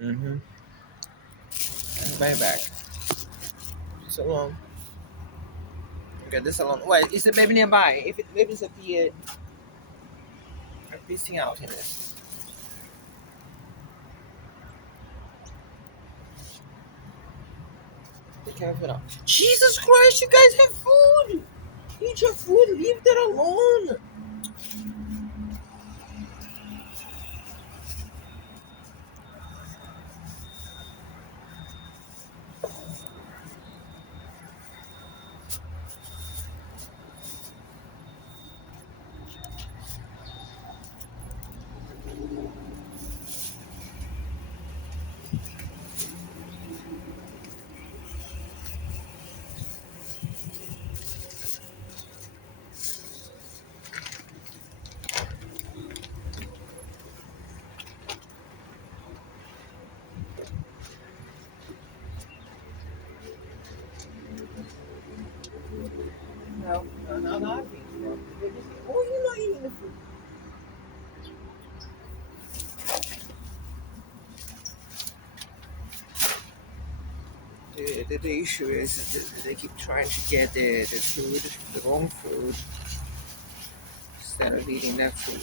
Mm-hmm. My back. So long. Okay, this alone. Wait, is the baby nearby? If the baby's appeared, I'm pissing out in this. Be careful now. Jesus Christ, you guys have food! Eat your food, leave that alone! No, no, no, no. Oh, you're not eating the food. The issue is that they keep trying to get the food, the wrong food, instead of eating that food.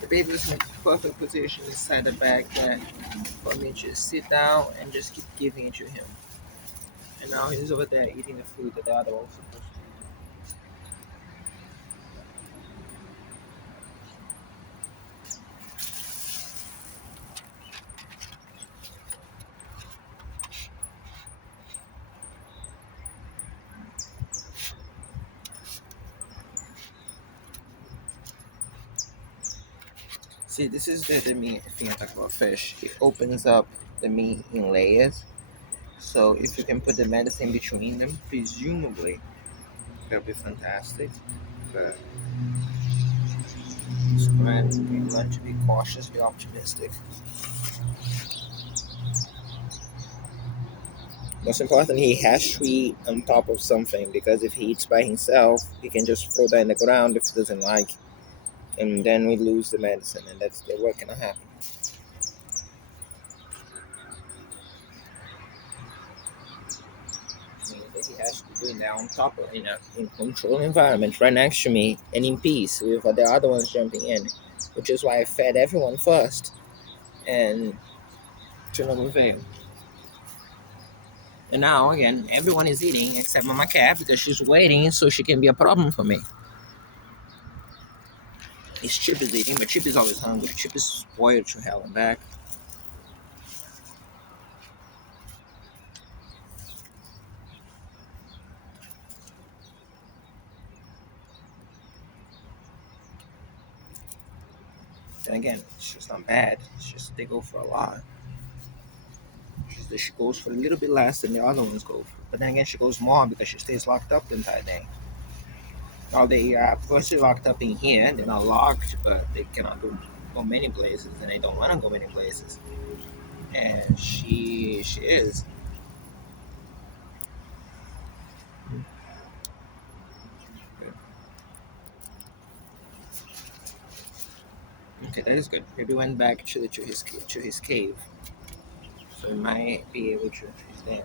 The baby was in a perfect position inside the bag there for me to sit down and just keep giving it to him. And now he's over there eating the food that the other one was supposed to eat. See, this is the meat thing I talk about fish. It opens up the meat in layers. So if you can put the medicine between them, presumably that'll be fantastic. But it's great. We learn to be cautiously optimistic. Most important, he has to eat on top of something because if he eats by himself, he can just throw that in the ground if he doesn't like, and then we lose the medicine, and that's the what gonna happen. I mean, that he has to do that on top of in controlled environment, right next to me, and in peace with the other ones jumping in, which is why I fed everyone first, and to no avail. And now again, everyone is eating except Mama Cat because she's waiting so she can be a problem for me. It's Chip is eating, but Chip is always hungry. Chip is spoiled to hell and back. And again, it's just not bad. It's just they go for a lot. It's just that she goes for a little bit less than the other ones go for. But then again, she goes more because she stays locked up the entire day. Now they are firstly locked up in here. They're not locked, but they cannot go many places, and they don't want to go many places. And she is. Okay, that is good. Maybe went back to his cave, so we might be able to. He's there.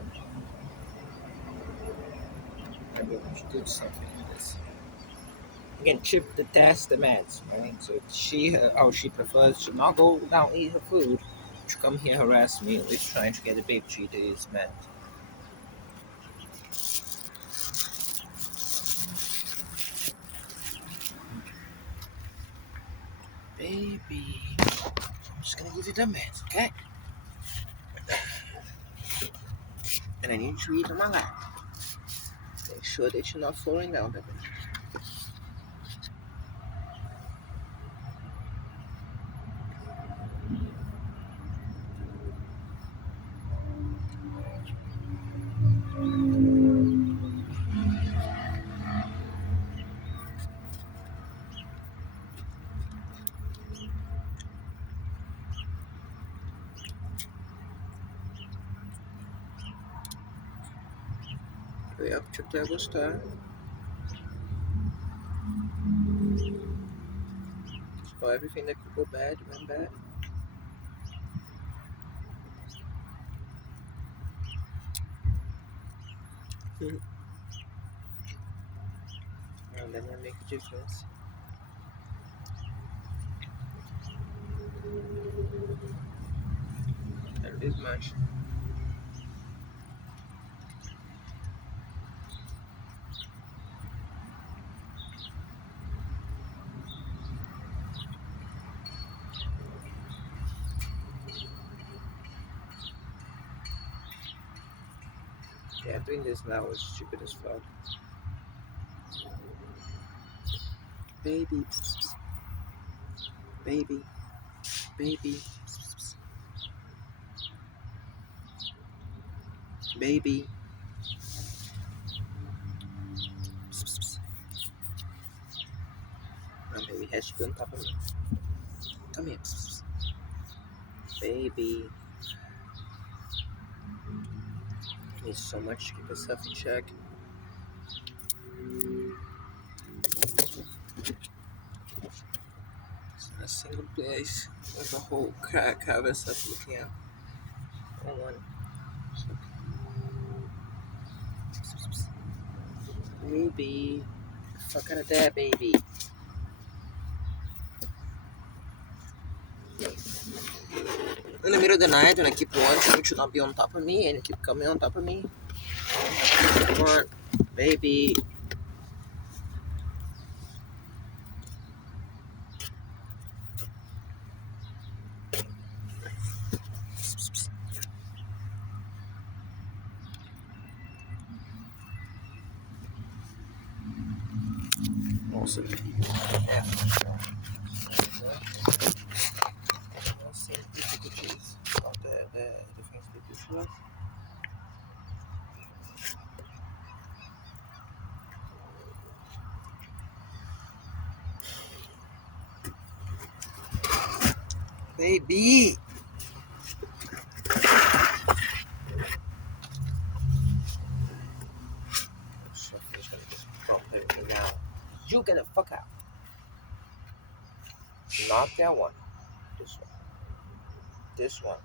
Might be able to do something with this. Again, Chip detests the meds, right? So she prefers to not go down eat her food, to come here harass me, at least trying to get the baby to eat his meds. Baby, I'm just gonna give you the meds, okay? And I need you to eat on my lap. Make sure that you're not falling down, baby. Foi up to até gostar. For everything that could go bad went bad. And then that make a difference. That is much. Yeah, doing this now is stupid as fuck. Baby, baby, baby, baby. My baby has to be on top of me. Come here, baby. Needs so much to keep herself in check. It's not a single place. There's a whole crack of herself looking at. Hold on. Baby. Fuck out of there, baby. In the middle of the night, when I keep wanting you to not be on top of me and you keep coming on top of me. Come on, baby. Also, yeah. Sem difficulties of the defense difficulties. Baby! So I'm just gonna just bump everything now. You get the fuck out. Not that one. This one. This one.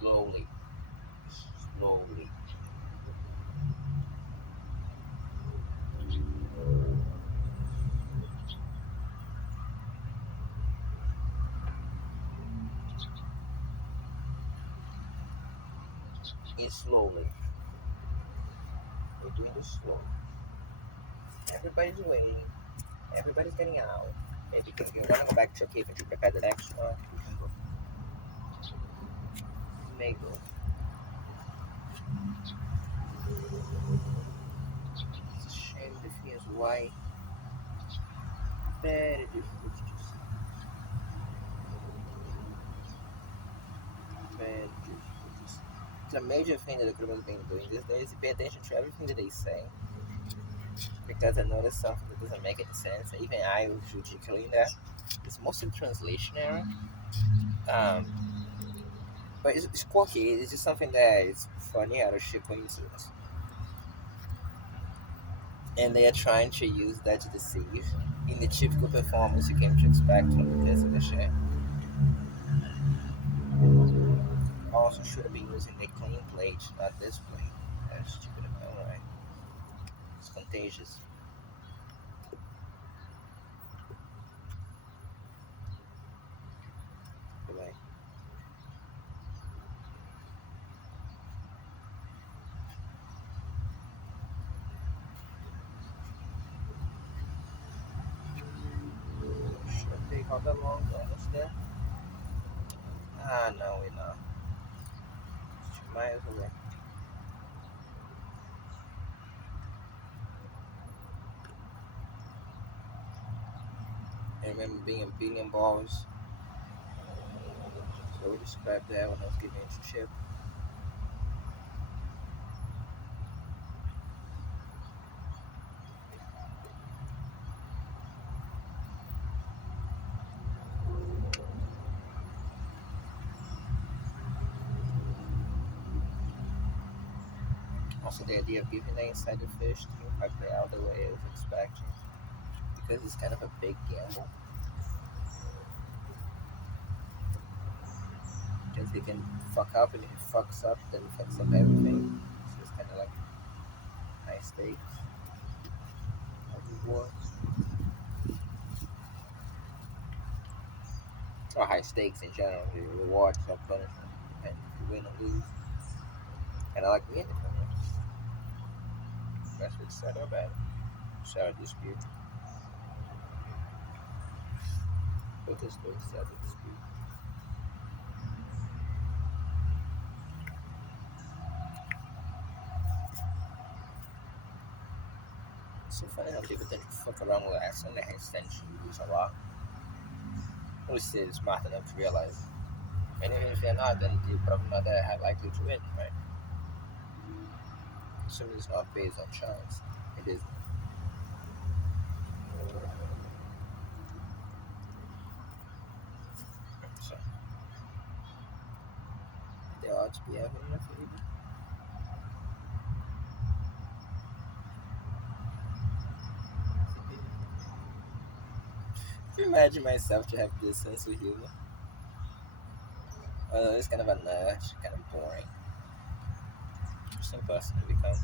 Slowly. Slowly. It's slowly. We're doing this slow. Everybody's waiting. Everybody's getting out. Maybe if you want to go back to your cave and you prepare the next one, you can go. You may go. It's a shame the thing is white. Very difficult. Very difficult. It's a major thing that the group has been doing these days is pay attention to everything that they say. Because I noticed something that doesn't make any sense. Even I was ridiculing that. It's mostly translation error. Um, but it's quirky. It's just something that is funny out of shit coincidence. And they are trying to use that to deceive in the typical performance you came to expect from this and the shit. Also should have been using the clean plate, not this plate. That's stupid. Alright. It's contagious. Goodbye. Should take all that long, almost there. Ah, no, we're not. It's 2 miles away. I remember being a billion balls. So we described that when I was getting into ship. Also, the idea of giving that inside the fish didn't quite play out the way I was expecting because it's kind of a big gamble. Because he can fuck up, and if he fucks up, then he fucks up everything. So it's kind of like high stakes of rewards. Or high stakes in general. The rewards or punishment, and if you win or lose. And I like the ending. That's what's set up at. Settle dispute. Put this way, settle dispute. It's so funny how people tend to fuck around with accent and hence tend to lose a lot. At least they're smart enough to realize. And even if they're not, then they're probably not that high likely to win, right? Assuming it's not based on chance. It is. So they ought to be having enough favor. Can you imagine myself to have this sense of humor? It's kind of a nudge, kind of boring. Interesting person to become.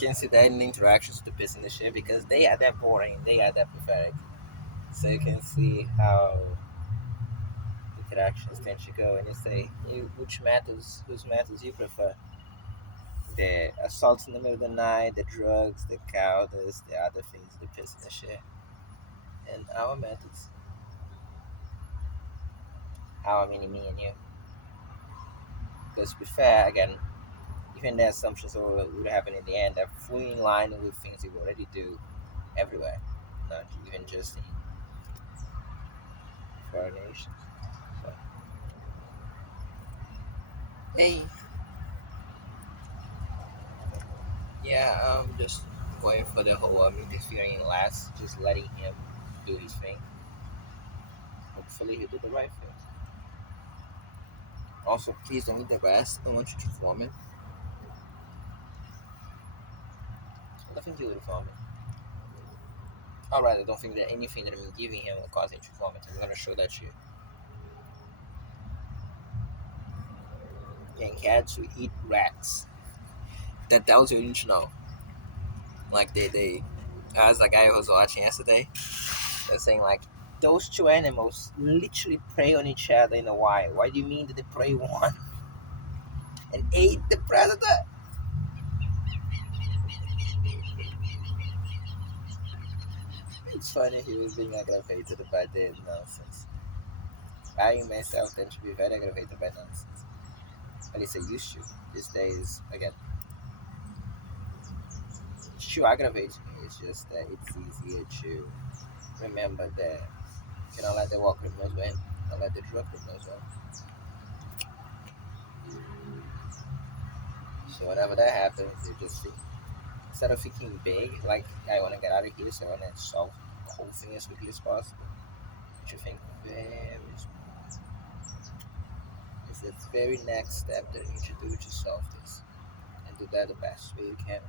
Can see that in interactions with the person in the ship because they are that boring, they are that pathetic. So you can see how interactions tend to go, and you say, which methods, whose methods you prefer? The assaults in the middle of the night, the drugs, the cowardice, the other things the person in the ship, and our methods. Our mini me and you. Because to be fair, again, even the assumptions of what would happen in the end are fully in line with things you already do everywhere, not even just in foreign nations. So, hey, yeah, I'm just going for the whole interfering last, just letting him do his thing. Hopefully, he do the right thing. Also, please don't eat the rest. I want you to vomit. Nothing to do with vomit. Alright, I don't think that anything that I'm giving him will cause him to vomit. I'm gonna show that to you. Yeah, cats who eat rats. That was what you need to know. Like they as the guy who was watching yesterday, they're saying like those two animals literally prey on each other in the wild. Why do you mean that the prey won and ate the predator? It's funny he was being aggravated by the nonsense. I myself tend to be very aggravated by nonsense. At least I used to. These days, again, it's too aggravating me. It's just that it's easier to remember that you cannot let the war criminals win. Don't let the drug criminals win. So whenever that happens, you just think, instead of thinking big, like I want to get out of here, so I want to solve the whole thing as quickly as possible. You should think very small. It's the very next step that you need to do to solve this, and do that the best way you can.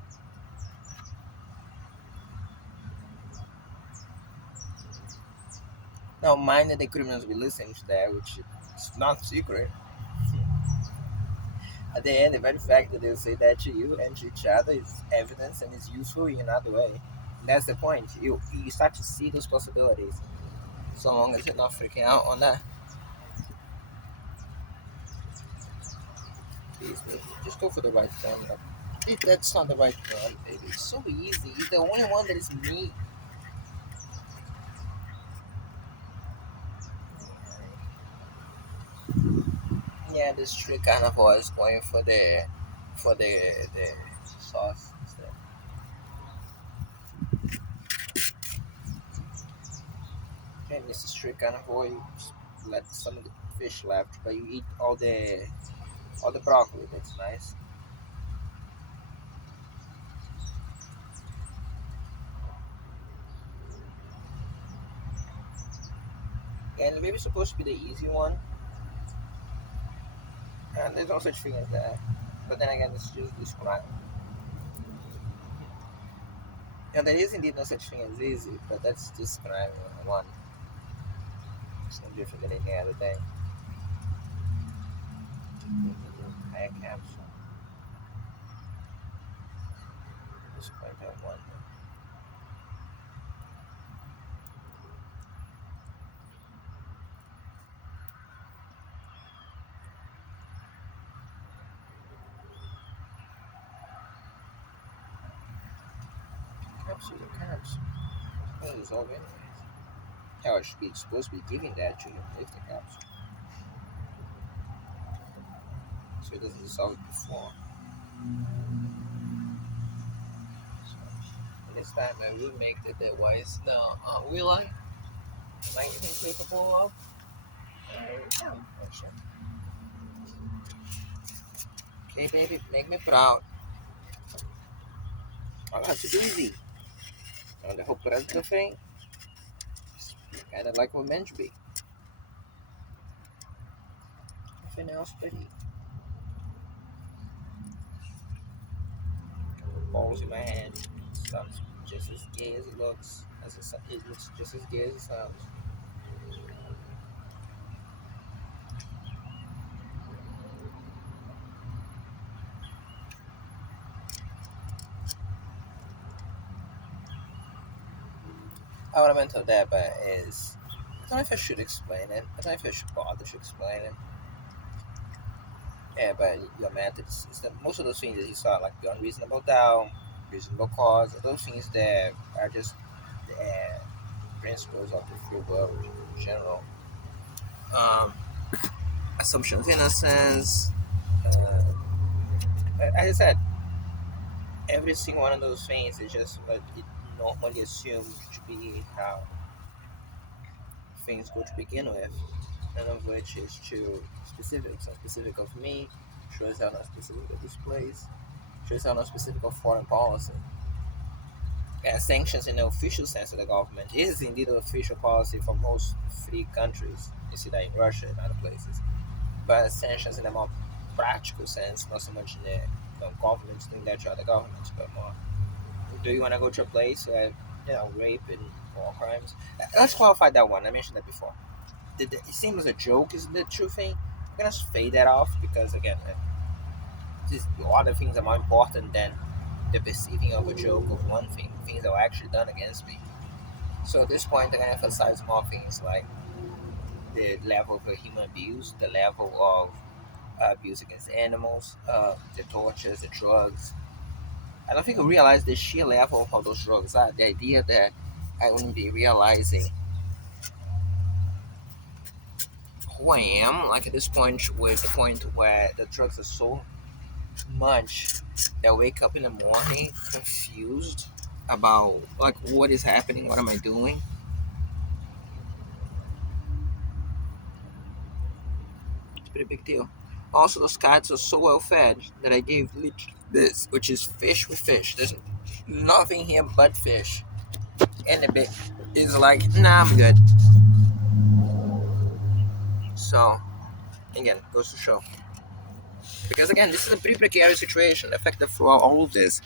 Now, mind that the criminals will listen to that, which is not secret. At the end, the very fact that they'll say that to you and to each other is evidence and is useful in another way. That's the point. You start to see those possibilities. So long as you're not freaking out on that, please, baby, just go for the right thing. Like, that's not the right one, baby. It's so easy. You're the only one that is me. Yeah, this street carnivore is going for the sauce instead. Okay, Mr. Street carnivore, you just let some of the fish left, but you eat all the broccoli. That's nice. And maybe it's supposed to be the easy one, And there's no such thing as that. But then again, it's just describing. And there is indeed no such thing as easy, but that's describing one. It's no different than any other day. Higher capsule. Just point out one. Capsule to capsule. Well, it's over anyways. How I should be supposed to be giving that to him if the capsule. So it doesn't dissolve it before. So this time I will make the device. Now, will I? Am I even capable of? I am, actually. Okay, baby, make me proud. All I have to do is eat. And the whole president thing, kind of like we're meant to be. Nothing else but eat. Balls in my hand. It sounds just as gay as it looks. It looks just as gay as it sounds. How I meant of that, but is I don't know if I should explain it. I don't know if I should bother to explain it. Yeah, but your methods is that most of those things that you saw, like the unreasonable doubt, reasonable cause, those things that are just the principles of the free will in general. Um, Assumption of innocence. Uh, as I said, every single one of those things is just what it normally assumed to be how things go to begin with. None of which is too specific. So specific of me, shows how not specific of this place, shows how not specific of foreign policy. Yeah, sanctions in the official sense of the government is indeed an official policy for most free countries. You see that in Russia and other places. But sanctions in a more practical sense, not so much in the governments doing that to other governments, but more. Do you want to go to a place where rape and war crimes? Let's qualify that one. I mentioned that before. It seems a joke is the true thing. I'm gonna fade that off because again, other things are more important than the perceiving of a joke of one thing. Things that were actually done against me. So at this point, I'm gonna emphasize more things like the level of human abuse, the level of abuse against animals, the tortures, the drugs. I don't think we realize the sheer level of how those drugs are. The idea that I wouldn't be realizing who I am, like at this point, with the point where the drugs are so much that I wake up in the morning confused about like what is happening, what am I doing? It's a pretty big deal. Also, those cats are so well fed that I gave this, which is fish with fish. There's nothing here but fish. And the bit is like, nah, I'm good. So, again, goes to show. Because again, this is a pretty precarious situation. The fact that throughout all of this,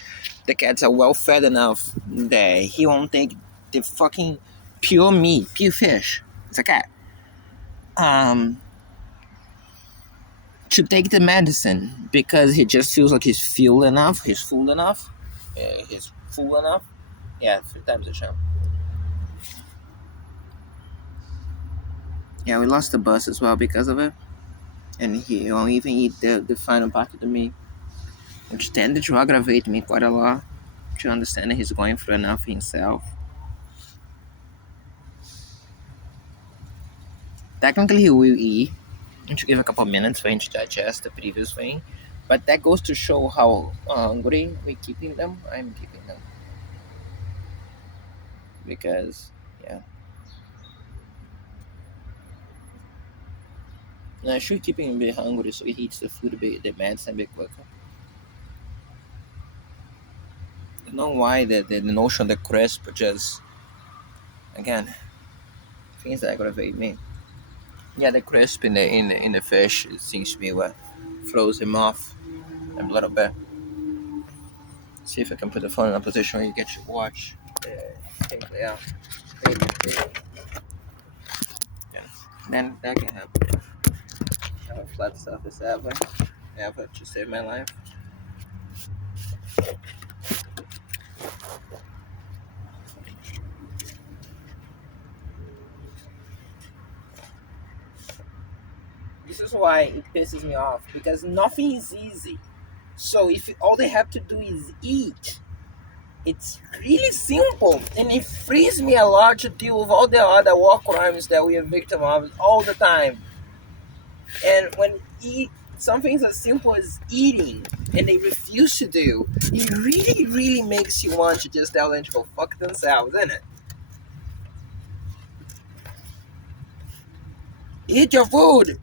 the cats are well fed enough that he won't take the fucking pure meat, pure fish. It's a cat. Um, to take the medicine because he just feels like he's full enough. He's full enough. He's full enough. Yeah, 3 times a champ. Yeah, we lost the bus as well because of it, and he won't even eat the final part of the meat, which tended to aggravate me quite a lot. To understand that he's going through enough himself. Technically, he will eat to give a couple minutes for him to digest the previous thing, but that goes to show how hungry we're keeping them. I'm keeping them because yeah, and I should keep him a bit hungry so he eats the food a bit, the medicine a bit quicker. I don't know why the notion of the crisp just again things that aggravate me. Yeah, the crisp in the fish it seems to be what throws him off a little bit. See if I can put the phone in a position where you get your watch. Yeah. Yeah. Then that can happen. I have a flat surface ever to save my life. This is why it pisses me off, because nothing is easy. So if all they have to do is eat, it's really simple, and it frees me a lot to deal with all the other war crimes that we are victim of all the time. And when eat something as simple as eating, and they refuse to do, it really, really makes you want to just tell them to go fuck themselves, isn't it? Eat your food.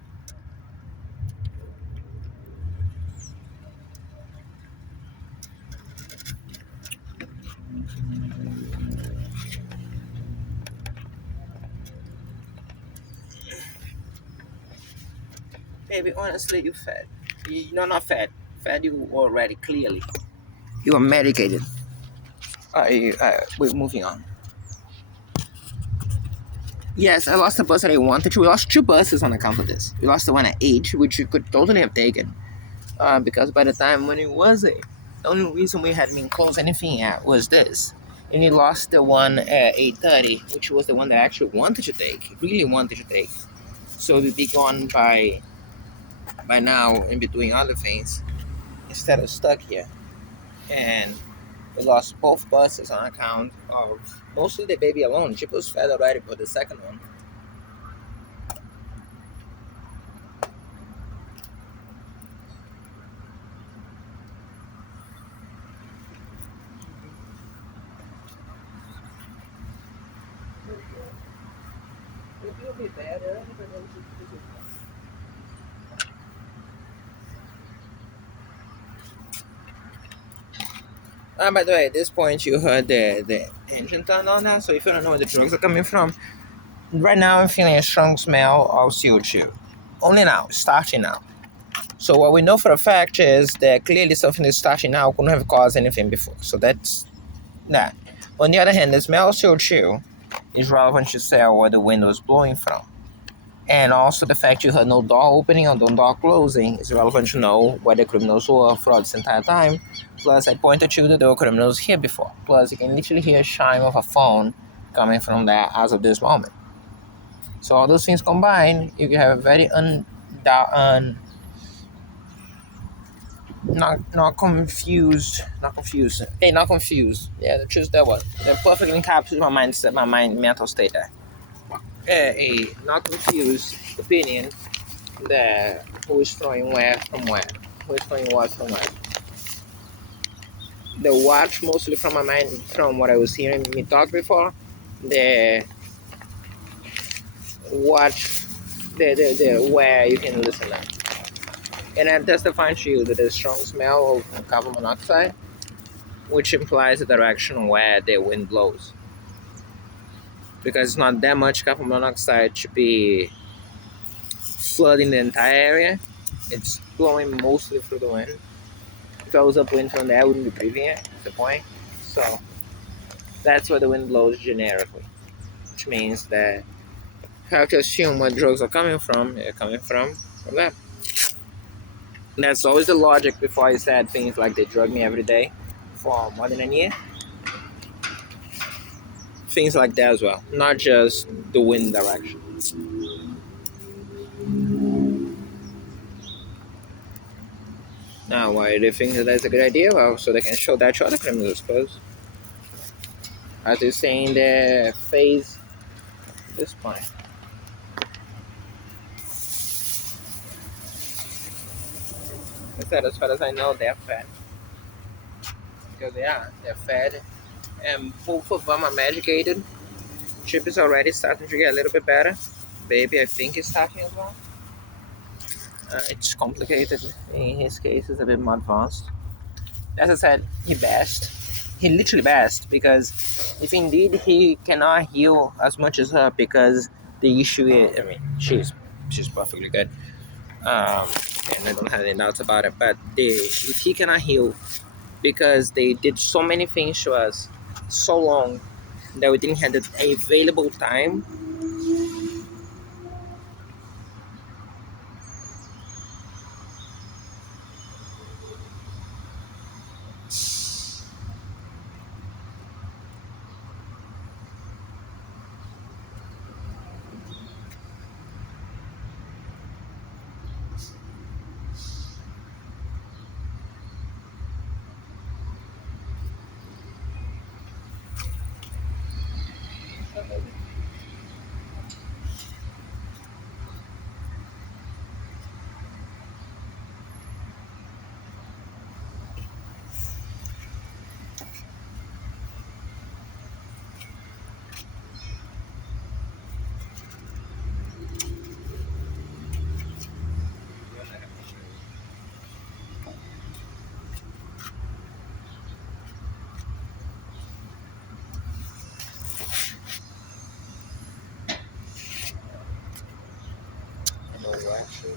Baby, honestly, you fed. You're not fed. Fed you already, clearly. You are medicated. We're moving on. Yes, I lost the bus that I wanted to. We lost 2 buses on account of this. We lost the one at 8, which we could totally have taken. Because by the time when it was it, the only reason we had been close anything at was this. And we lost the one at 8:30, which was the one that I actually wanted to take, really wanted to take. So we'd be gone by now, in between other things, instead of stuck here. And we lost both buses on account of mostly the baby alone. She was fed already for the second one. It will be better. By the way, at this point you heard the engine turn on now, so if you don't know where the drugs are coming from, right now I'm feeling a strong smell of CO2. Only now, starting now. So what we know for a fact is that clearly something that's starting now couldn't have caused anything before. So that's that. On the other hand, the smell of CO2 is relevant to tell where the wind was blowing from. And also the fact you heard no door opening or no door closing is relevant to know where the criminals were throughout this entire time. Plus, I pointed to that there were criminals here before. Plus, you can literally hear a chime of a phone coming from there as of this moment. So all those things combined, you can have a very not confused. Hey, not confused. Yeah, the truth that was. That perfectly encapsulates my mental state there. A not confused opinion that who is throwing where from where, who is throwing what from where. The watch mostly from my mind, from what I was hearing me talk before. The watch, the where you can listen to. And I testify to you that there's strong smell of carbon monoxide, which implies the direction where the wind blows. Because it's not that much carbon monoxide to be flooding the entire area. It's blowing mostly through the wind. If I was upwind from there, I wouldn't be breathing it. That's the point. So that's where the wind blows generically, which means that you have to assume what drugs are coming from. They're coming from that. And that's always the logic before I said things like they drug me every day for more than a year. Things like that as well, not just the wind direction. Now, why do they think that that's a good idea? Well, so they can show that to other criminals, I suppose. As they say in the phase at this point. I said, as far as I know, they're fed. Because they're fed. And both of them are medicated. Chip is already starting to get a little bit better. Baby, I think, is starting as well. It's complicated. In his case, it's a bit more advanced. As I said, he best. He literally best, because if indeed he cannot heal as much as her, because the issue is, I mean, she's perfectly good. and I don't have any doubts about it. But if he cannot heal, because they did so many things to us so long that we didn't have the available time. No, actually.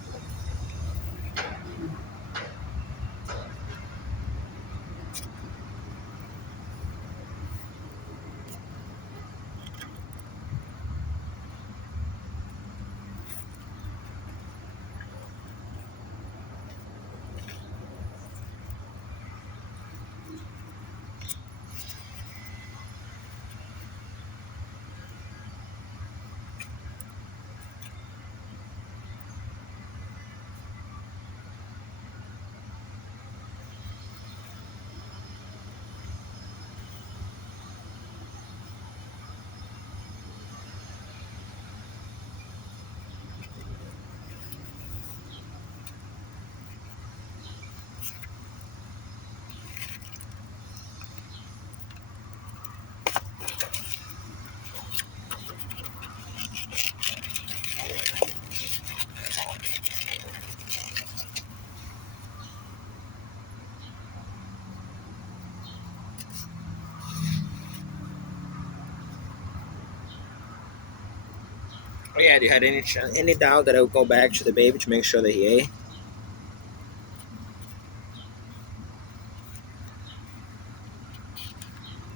Oh yeah, do you had any doubt that I would go back to the baby to make sure that he ate?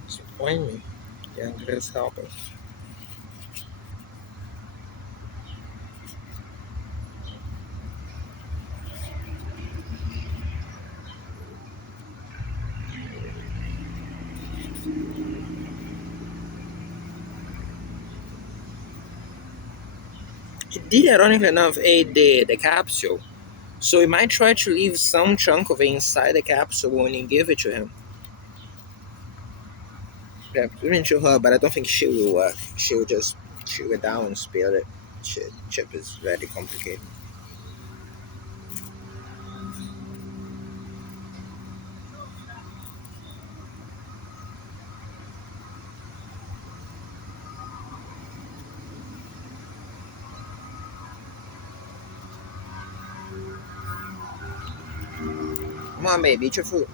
Disappoint me. Yeah, Chris helping. He did, ironically enough, ate the capsule. So we might try to leave some chunk of it inside the capsule when you give it to him. Yeah, even to her, but I don't think she will work. She will just chew it down and spill it. Shit, chip is very complicated. Come on, baby, eat your food.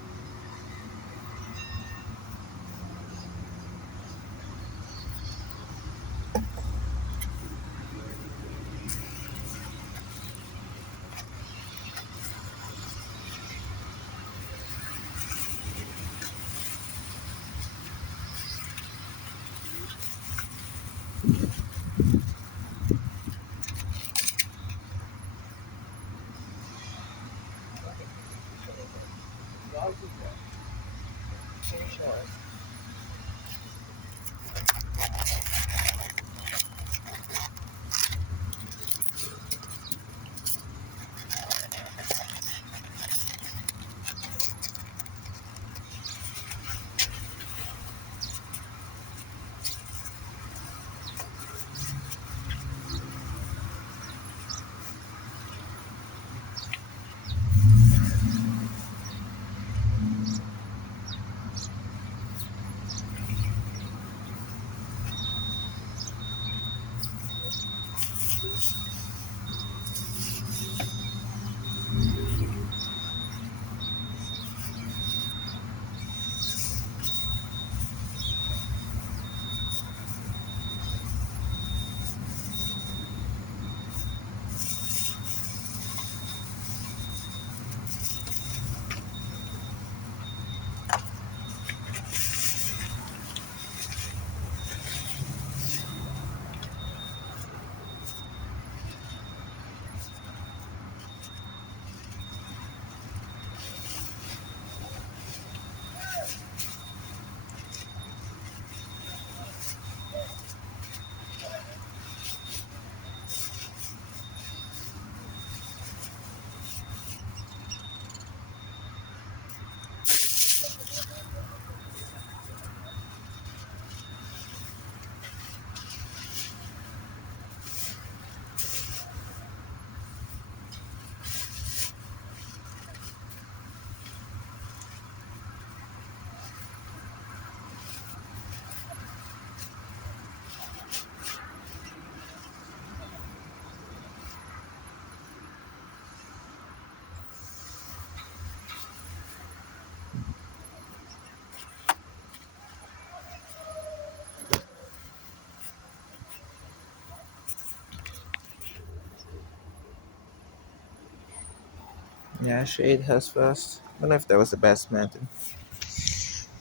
Yeah, she ate hers first. I don't know if that was the best method.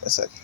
That's okay.